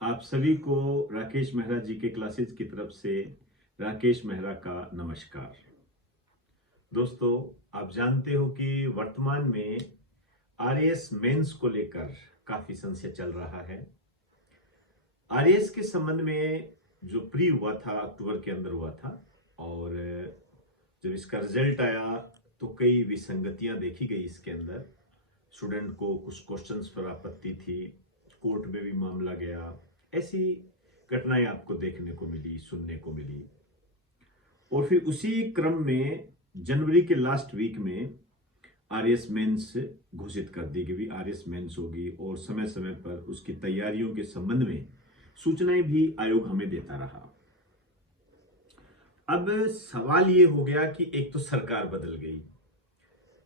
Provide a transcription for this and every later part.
आप सभी को राकेश मेहरा जी के क्लासेस की तरफ से राकेश मेहरा का नमस्कार। दोस्तों, आप जानते हो कि वर्तमान में आरएएस मेंस को लेकर काफी संशय चल रहा है। आरएएस के संबंध में जो प्री हुआ था अक्टूबर के अंदर हुआ था, और जब इसका रिजल्ट आया तो कई विसंगतियां देखी गई इसके अंदर। स्टूडेंट को कुछ क्वेश्चंस पर आपत्ति थी, कोर्ट में भी मामला गया। ऐसी घटनाएं आपको देखने को मिली, सुनने को मिली। और फिर उसी क्रम में जनवरी के लास्ट वीक में आरएस मेंस घोषित कर दी गई, आरएस मेंस होगी, और समय समय पर उसकी तैयारियों के संबंध में सूचनाएं भी आयोग हमें देता रहा। अब सवाल ये हो गया कि एक तो सरकार बदल गई।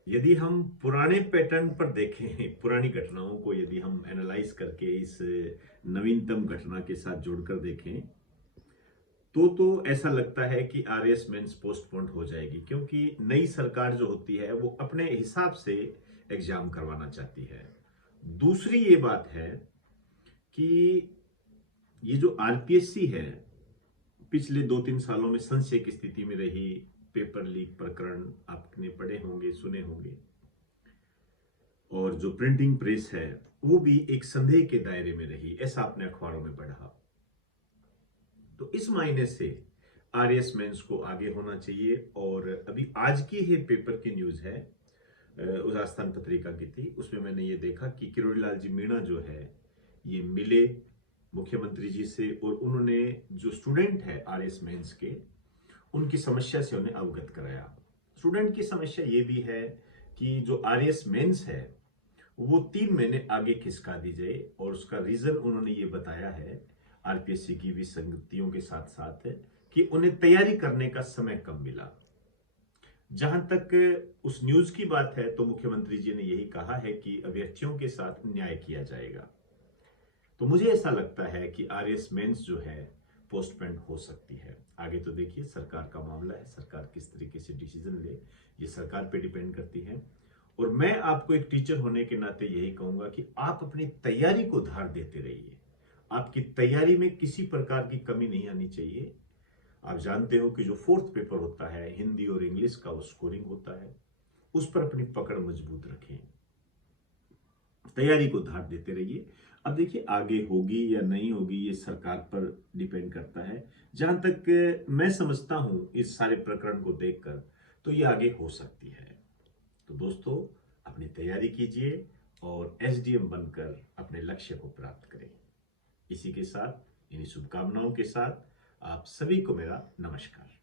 यदि हम पुराने पैटर्न पर देखें, पुरानी घटनाओं को यदि हम एनालाइज करके इस नवीनतम घटना के साथ जोड़कर देखें तो ऐसा लगता है कि आरएस मेंस पोस्टपोन हो जाएगी, क्योंकि नई सरकार जो होती है वो अपने हिसाब से एग्जाम करवाना चाहती है। दूसरी ये बात है कि ये जो आरपीएससी है, पिछले 2-3 सालों में संशय की स्थिति में रही। पेपर लीक प्रकरण आपने पढ़े होंगे, सुने होंगे। और जो प्रिंटिंग प्रेस है वो भी एक संदेह के दायरे में रही, ऐसा आपने अखबारों में पढ़ा। तो इस मायने से आरएएस मेंस को आगे होना चाहिए। और अभी आज की ही पेपर की न्यूज है, उस आस्थान पत्रिका की थी, उसमें मैंने ये देखा कि किरोड़ीलाल जी मीणा जो है ये मिले मुख्यमंत्री जी से, और उन्होंने जो स्टूडेंट है आरएएस मेंस के, उनकी समस्या से उन्हें अवगत कराया। स्टूडेंट की समस्या ये भी है कि जो आरएएस मेंस है वो 3 महीने आगे खिसका दी जाए, और उसका रीजन उन्होंने ये बताया है आरपीएससी की विसंगतियों के साथ साथ कि उन्हें तैयारी करने का समय कम मिला। जहां तक उस न्यूज की बात है तो मुख्यमंत्री जी ने यही कहा है कि अभ्यर्थियों के साथ न्याय किया जाएगा। तो मुझे ऐसा लगता है कि आरएएस मेंस जो है पोस्टपोन हो सकती है। आगे तो देखिए, सरकार का मामला है, सरकार किस तरीके से डिसीजन ले ये सरकार पे डिपेंड करती है। और मैं आपको एक टीचर होने के नाते यही कहूंगा कि आप अपनी तैयारी को धार देते रहिए। आपकी तैयारी में किसी प्रकार की कमी नहीं आनी चाहिए। आप जानते हो कि जो फोर्थ पेपर होता है हिंदी और इंग्लिश का, वो स्कोरिंग होता है, उस पर अपनी पकड़ मजबूत रखें, तैयारी को धार देते रहिए। अब देखिए, आगे होगी या नहीं होगी ये सरकार पर डिपेंड करता है। जहां तक मैं समझता हूं इस सारे प्रकरण को देखकर, तो ये आगे हो सकती है। तो दोस्तों, अपनी तैयारी कीजिए और एसडीएम बनकर अपने लक्ष्य को प्राप्त करें। इसी के साथ, इन्हीं शुभकामनाओं के साथ आप सभी को मेरा नमस्कार।